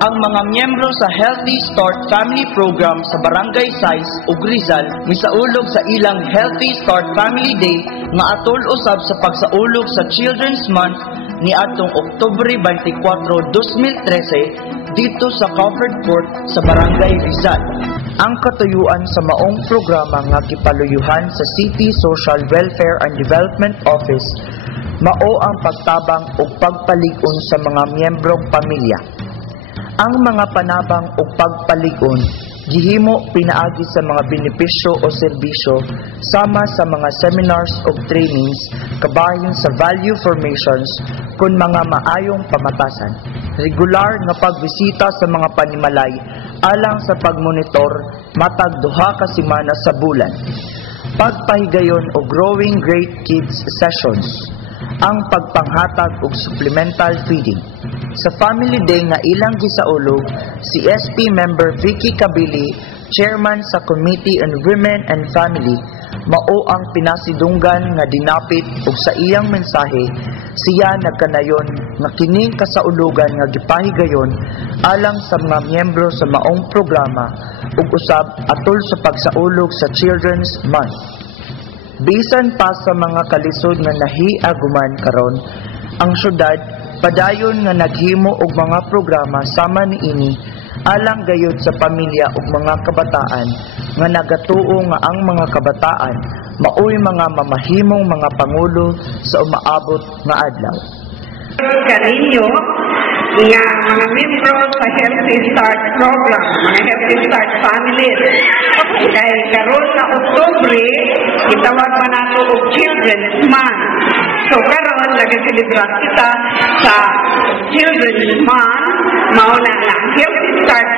Ang mga miyembro sa Healthy Start Family Program sa Barangay Sais ug Rizal misaulog sa ilang Healthy Start Family Day nga atol usab sa pagsaulog sa Children's Month ni atong Oktubre 24, 2013 dito sa Crawford Court sa Barangay Rizal. Ang katuyuan sa maong programa nga gipaluyuhan sa City Social Welfare and Development Office mao ang pagtabang ug pagpalig-on sa mga miyembrong pamilya. Ang mga panabang ug pagpalig-on gihimo pinaagi sa mga benepisyo o serbisyo sama sa mga seminars ug trainings kabahin sa value formations kun mga maayong pamatasan, regular nga pagbisita sa mga panimalay alang sa pagmonitor matag duha ka semana sa bulan, pagpahigayon o growing great kids sessions, ang pagpanghatag og supplemental feeding. Sa Family Day nga ilang gisaulog, si SP member Vicky Cabili, chairman sa Committee on Women and Family, mao ang pinasidunggan nga dinapit ug sa iyang mensahe siya nagkanayon nga kining kasaulugan nga gipahigayon alang sa mga miyembro sa maong programa ug usab atol sa pagsaulog sa Children's Month. Bisan pa sa mga kalisod nga nahiaguman karon, ang syudad padayon nga naghimo og mga programa sama niini alang gayud sa pamilya ug mga kabataan nga nagatuo nga ang mga kabataan maoy mga mamahimong mga pangulo sa umaabot nga adlaw. Kaninyo nga mga membro sa Healthy Start Program, mga Healthy Start Families. Dahil karon sa Oktubre, itawag man nato og Children's Month. So karon nag-celebrate kita sa Children's Month, mao na ang Healthy Start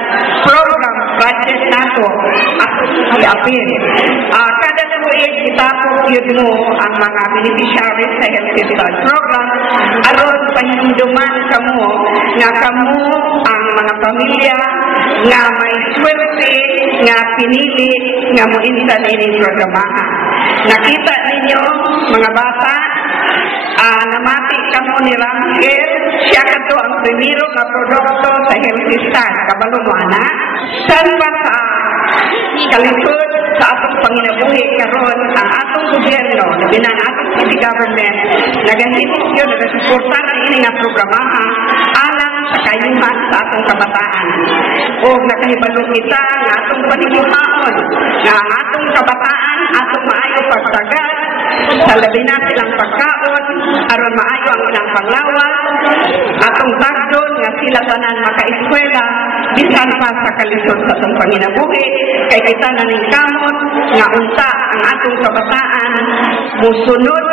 Program budget nato at i-appeal. Kada tuig itapos yun mo ang mga beneficiaries sa Healthy Start Program aron pahinduman kamo nga kamo ang mga pamilya nga may swerte nga pinili nga moinsan ining programahan. Nakita ninyo mga bata, namati kamo ni Ramsel, siya kadto ang primero nga produkto sa Healthy Start. Kabalo mo ana, san ba sa kalisod sa atong panginabuhi karon ang atong gobyerno, binan atong city government, nagahimok yun, nagasuportan ang ini nga programahan alang sa kayuhan sa atong kabataan. O nakahibalo kita nga atong paniguhaon nga ang atong kabataan, atong maayo pagtagad, sa labi na silang pagkaon, aron maayo ang ilang panglawas, atong tagdon nga sila tanan makaeskwela, bisan pa sa kalisod sa atong panginabuhi, kay kita naning kamot nga unta ang atong kabataan musunod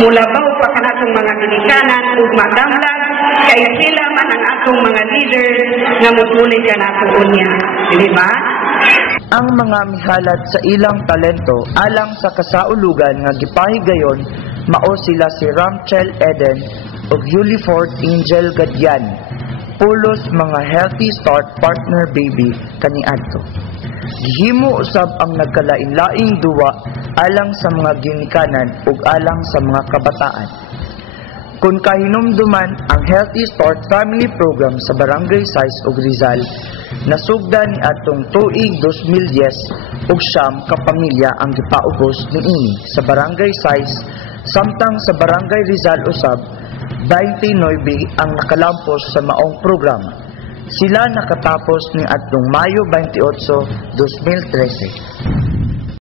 mulabaw pa kanatong mga ginikanan ug madamlag kay sila man ang atong mga leader nga mutuli kanatong unya, di ba? Ang mga mihalad sa ilang talento alang sa kasaulugan nga gipahigayon mao sila si Ramchel Eden ug Huliford Angel Gadyan, pulos mga Healthy Start Partner Baby kaniadto. Gihimo usab ang nagkalain-laing duwa alang sa mga ginikanan ug alang sa mga kabataan. Kung kahinumduman ang Healthy Start Family Program sa Barangay Sais ug Rizal, nasugdan ni atong tuig 2010 ug siyam ka pamilya ang gipaubos niini sa Barangay Sais, samtang sa Barangay Rizal usab 29 ang nakalampos sa maong programa. Sila nakatapos ni atong Mayo 28, 2013.